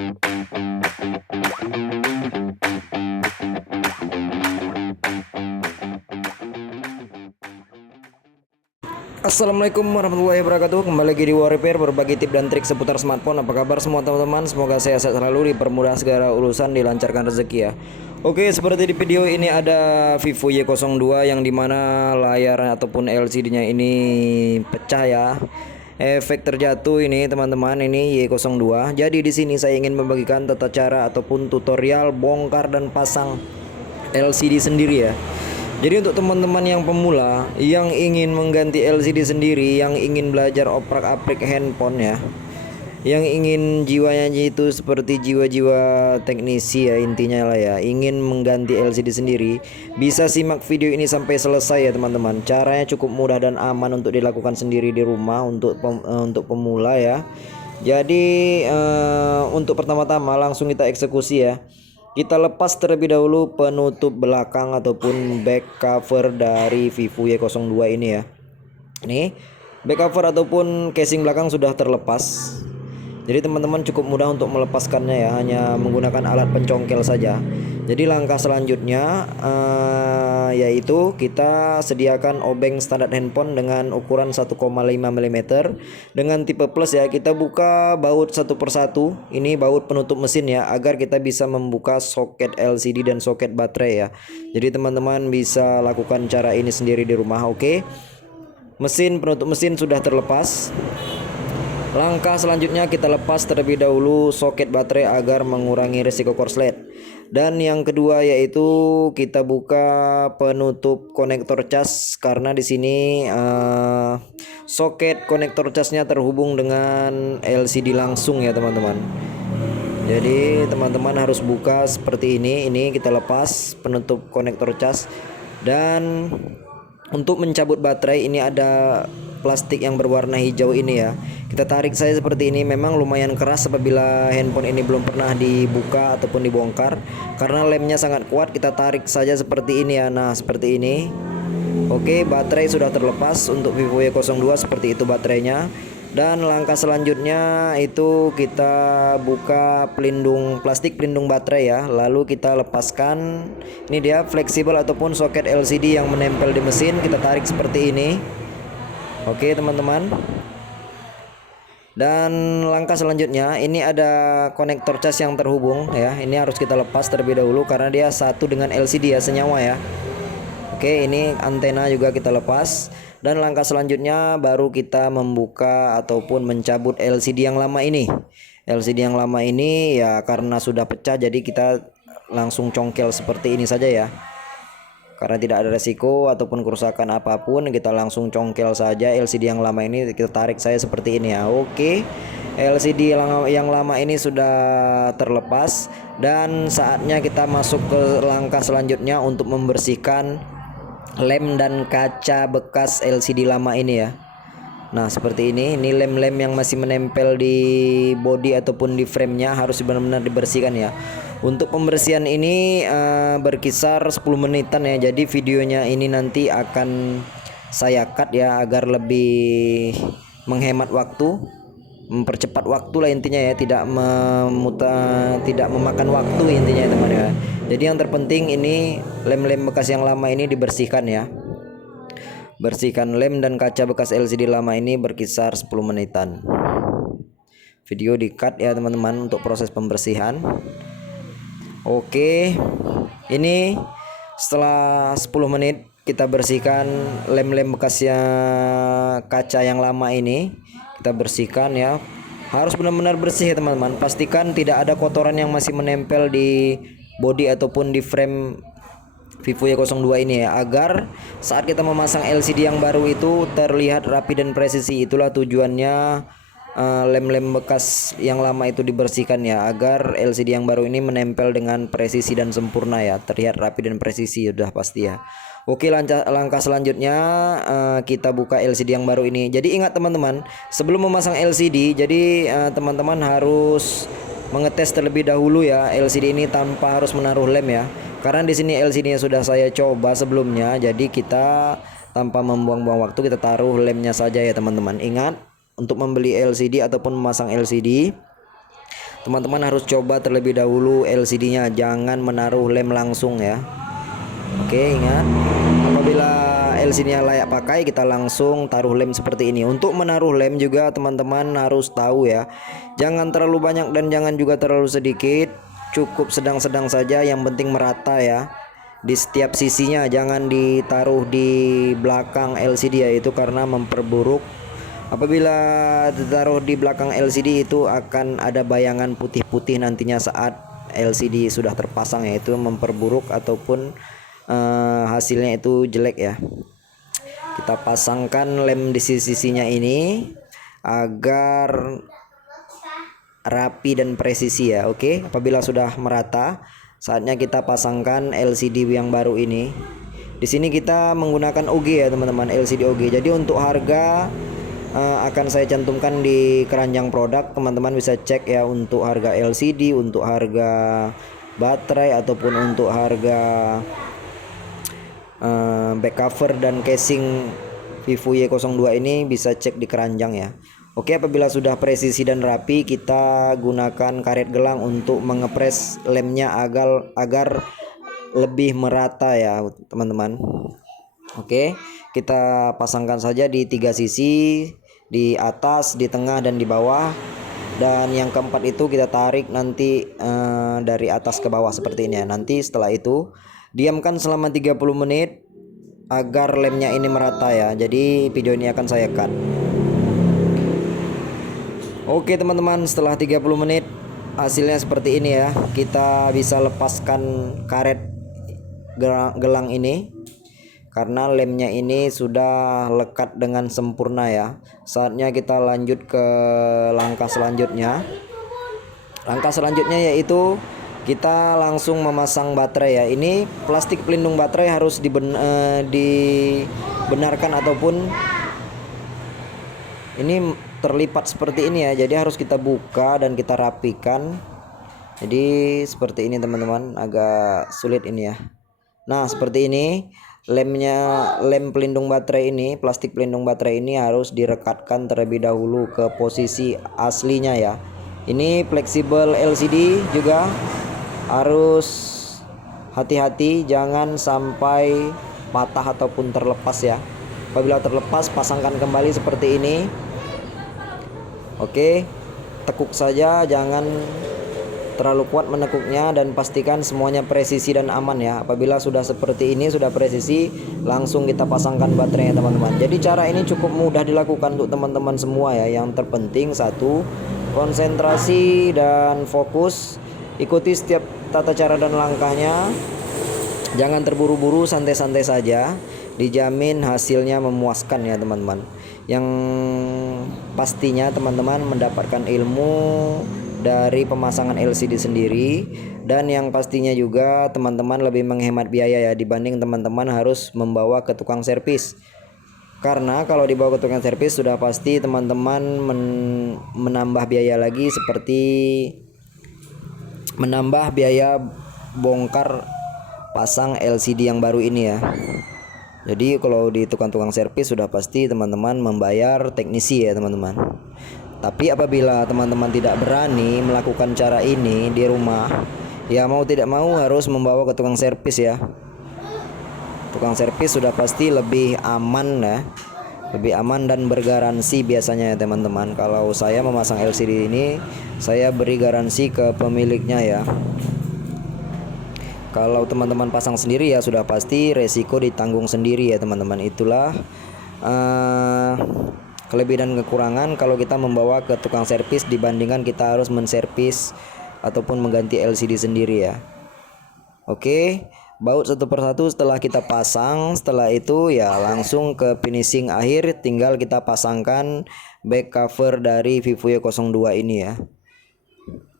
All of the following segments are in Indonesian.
Assalamualaikum warahmatullahi wabarakatuh. Kembali lagi di War Repair, berbagi tips dan trik seputar smartphone. Apa kabar semua teman-teman? Semoga sehat selalu, dipermudah segala urusan, dilancarkan rezeki ya. Oke, seperti di video ini ada Vivo Y02 yang dimana layar ataupun LCD-nya ini pecah ya. Efek terjatuh ini teman-teman, ini Y02. Jadi di sini saya ingin membagikan tata cara ataupun tutorial bongkar dan pasang LCD sendiri ya. Jadi untuk teman-teman yang pemula yang ingin mengganti LCD sendiri, yang ingin belajar oprak-aprik handphone ya, yang ingin jiwanya itu seperti jiwa-jiwa teknisi ya, intinya lah ya, ingin mengganti LCD sendiri, bisa simak video ini sampai selesai ya teman-teman. Caranya cukup mudah dan aman untuk dilakukan sendiri di rumah untuk pemula ya. Jadi untuk pertama-tama langsung kita eksekusi ya. Kita lepas terlebih dahulu penutup belakang ataupun back cover dari Vivo Y02 ini ya. Ini back cover ataupun casing belakang sudah terlepas. Jadi teman-teman cukup mudah untuk melepaskannya ya, hanya menggunakan alat pencongkel saja. Jadi langkah selanjutnya yaitu kita sediakan obeng standar handphone dengan ukuran 1,5 mm dengan tipe plus ya. Kita buka baut satu persatu, ini baut penutup mesin ya, agar kita bisa membuka soket LCD dan soket baterai ya. Jadi teman-teman bisa lakukan cara ini sendiri di rumah. Oke, mesin penutup mesin sudah terlepas. Langkah selanjutnya kita lepas terlebih dahulu soket baterai agar mengurangi risiko korslet. Dan yang kedua yaitu kita buka penutup konektor cas, karena di sini soket konektor casnya terhubung dengan LCD langsung ya teman-teman. Jadi teman-teman harus buka seperti ini. Ini kita lepas penutup konektor cas. Dan untuk mencabut baterai ini ada plastik yang berwarna hijau ini ya. Kita tarik saja seperti ini. Memang lumayan keras apabila handphone ini belum pernah dibuka ataupun dibongkar, karena lemnya sangat kuat. Kita tarik saja seperti ini ya. Nah, seperti ini. Oke, baterai sudah terlepas untuk Vivo Y02, seperti itu baterainya. Dan langkah selanjutnya itu kita buka plastik pelindung baterai ya. Lalu kita lepaskan. Ini dia fleksibel ataupun soket LCD yang menempel di mesin. Kita tarik seperti ini. Oke teman-teman. Dan langkah selanjutnya ini ada konektor cas yang terhubung ya. Ini harus kita lepas terlebih dahulu karena dia satu dengan LCD ya, senyawa ya. Oke, ini antena juga kita lepas. Dan langkah selanjutnya baru kita membuka ataupun mencabut LCD yang lama ini. LCD yang lama ini ya karena sudah pecah, jadi kita langsung congkel seperti ini saja ya. Karena tidak ada resiko ataupun kerusakan apapun, kita langsung congkel saja LCD yang lama ini. Kita tarik saya seperti ini ya. Oke, LCD yang lama ini sudah terlepas. Dan saatnya kita masuk ke langkah selanjutnya untuk membersihkan lem dan kaca bekas LCD lama ini ya. Nah seperti ini lem-lem yang masih menempel di body ataupun di framenya harus benar-benar dibersihkan ya. Untuk pembersihan ini berkisar 10 menitan ya. Jadi videonya ini nanti akan saya cut ya, agar lebih menghemat waktu, mempercepat waktu lah intinya ya, tidak memakan waktu intinya ya teman ya. Jadi yang terpenting ini lem-lem bekas yang lama ini dibersihkan ya. Bersihkan lem dan kaca bekas LCD lama ini berkisar 10 menitan. Video di cut ya teman-teman untuk proses pembersihan. Oke, ini setelah 10 menit kita bersihkan lem-lem bekasnya kaca yang lama ini. Kita bersihkan ya. Harus benar-benar bersih ya teman-teman. Pastikan tidak ada kotoran yang masih menempel di body ataupun di frame Vivo Y02 ini ya, agar saat kita memasang LCD yang baru itu terlihat rapi dan presisi. Itulah tujuannya lem-lem bekas yang lama itu dibersihkan ya, agar LCD yang baru ini menempel dengan presisi dan sempurna ya, terlihat rapi dan presisi sudah pasti ya. Oke, langkah selanjutnya kita buka LCD yang baru ini. Jadi ingat teman-teman, sebelum memasang LCD, jadi teman-teman harus mengetes terlebih dahulu ya LCD ini tanpa harus menaruh lem ya. Karena di sini LCD-nya sudah saya coba sebelumnya, jadi kita tanpa membuang-buang waktu kita taruh lemnya saja ya teman-teman. Ingat, untuk membeli LCD ataupun memasang LCD, teman-teman harus coba terlebih dahulu LCD-nya, jangan menaruh lem langsung ya. Oke, ingat, apabila LCD-nya layak pakai, kita langsung taruh lem seperti ini. Untuk menaruh lem juga teman-teman harus tahu ya, jangan terlalu banyak dan jangan juga terlalu sedikit, cukup sedang-sedang saja, yang penting merata ya di setiap sisinya. Jangan ditaruh di belakang LCD ya, itu karena memperburuk. Apabila ditaruh di belakang LCD itu akan ada bayangan putih-putih nantinya saat LCD sudah terpasang, yaitu memperburuk ataupun hasilnya itu jelek ya. Kita pasangkan lem di sisi-sisinya ini agar rapi dan presisi ya. Oke, apabila sudah merata, saatnya kita pasangkan LCD yang baru ini. Di sini kita menggunakan OG ya teman-teman, LCD OG. Jadi untuk harga akan saya cantumkan di keranjang produk, teman-teman bisa cek ya untuk harga LCD, untuk harga baterai ataupun untuk harga back cover dan casing Vivo Y02 ini bisa cek di keranjang ya. Oke, apabila sudah presisi dan rapi, kita gunakan karet gelang untuk mengepres lemnya agar lebih merata ya teman-teman. Oke, kita pasangkan saja di 3 sisi, di atas, di tengah, dan di bawah. Dan yang keempat itu kita tarik nanti dari atas ke bawah seperti ini ya. Nanti setelah itu diamkan selama 30 menit agar lemnya ini merata ya. Jadi video ini akan saya cut. Oke teman-teman, setelah 30 menit hasilnya seperti ini ya. Kita bisa lepaskan karet gelang ini karena lemnya ini sudah lekat dengan sempurna ya. Saatnya kita lanjut ke langkah selanjutnya. Langkah selanjutnya yaitu kita langsung memasang baterai ya. Ini plastik pelindung baterai harus dibenarkan ataupun ini terlipat seperti ini ya. Jadi harus kita buka dan kita rapikan. Jadi seperti ini teman-teman, agak sulit ini ya. Nah seperti ini lem pelindung baterai ini, plastik pelindung baterai ini harus direkatkan terlebih dahulu ke posisi aslinya ya. Ini fleksibel LCD juga harus hati-hati, jangan sampai patah ataupun terlepas ya. Apabila terlepas, pasangkan kembali seperti ini. Oke, tekuk saja, jangan terlalu kuat menekuknya, dan pastikan semuanya presisi dan aman ya. Apabila sudah seperti ini, sudah presisi, langsung kita pasangkan baterainya teman-teman. Jadi cara ini cukup mudah dilakukan untuk teman-teman semua ya. Yang terpenting satu, konsentrasi dan fokus, ikuti setiap tata cara dan langkahnya. Jangan terburu-buru, santai-santai saja. Dijamin hasilnya memuaskan ya teman-teman. Yang pastinya teman-teman mendapatkan ilmu dari pemasangan LCD sendiri, dan yang pastinya juga teman-teman lebih menghemat biaya ya dibanding teman-teman harus membawa ke tukang servis. Karena kalau dibawa ke tukang servis sudah pasti teman-teman menambah biaya lagi, seperti menambah biaya bongkar pasang LCD yang baru ini ya. Jadi kalau di tukang-tukang servis sudah pasti teman-teman membayar teknisi ya teman-teman. Tapi apabila teman-teman tidak berani melakukan cara ini di rumah, ya mau tidak mau harus membawa ke tukang servis ya. Tukang servis sudah pasti lebih aman ya, lebih aman dan bergaransi biasanya ya teman-teman. Kalau saya memasang LCD ini, saya beri garansi ke pemiliknya ya. Kalau teman-teman pasang sendiri ya sudah pasti resiko ditanggung sendiri ya teman-teman. Itulah kelebihan dan kekurangan kalau kita membawa ke tukang servis dibandingkan kita harus menservis ataupun mengganti LCD sendiri ya. Oke, baut satu persatu setelah kita pasang. Setelah itu ya langsung ke finishing akhir, tinggal kita pasangkan back cover dari Vivo Y02 ini ya.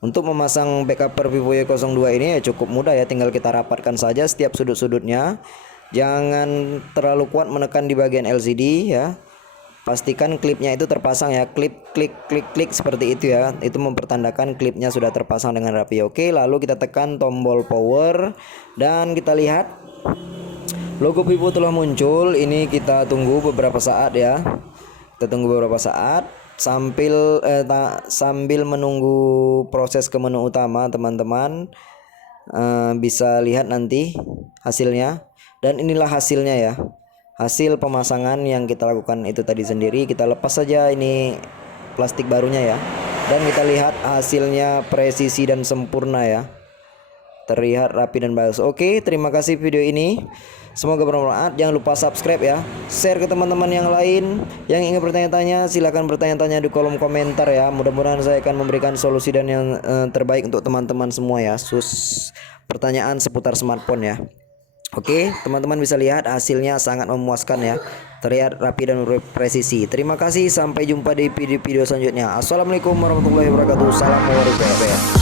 Untuk memasang back cover Vivo Y02 ini ya cukup mudah ya, tinggal kita rapatkan saja setiap sudut-sudutnya. Jangan terlalu kuat menekan di bagian LCD ya. Pastikan klipnya itu terpasang ya, klip klik klik klik seperti itu ya. Itu mempertandakan klipnya sudah terpasang dengan rapi. Oke, lalu kita tekan tombol power dan kita lihat logo Vivo telah muncul. Ini kita tunggu beberapa saat ya. Kita tunggu beberapa saat. sambil menunggu proses ke menu utama, teman-teman bisa lihat nanti hasilnya. Dan inilah hasilnya ya, hasil pemasangan yang kita lakukan itu tadi sendiri. Kita lepas saja ini plastik barunya ya, dan kita lihat hasilnya presisi dan sempurna ya, terlihat rapi dan bagus. Oke, terima kasih video ini, semoga bermanfaat. Jangan lupa subscribe ya, share ke teman-teman yang lain. Yang ingin bertanya-tanya silahkan bertanya-tanya di kolom komentar ya. Mudah-mudahan saya akan memberikan solusi dan yang terbaik untuk teman-teman semua ya, pertanyaan seputar smartphone ya. Oke, teman-teman bisa lihat hasilnya sangat memuaskan ya, terlihat rapi dan presisi. Terima kasih, sampai jumpa di video-video selanjutnya. Assalamualaikum warahmatullahi wabarakatuh. Salam warahmatullahi wabarakatuh.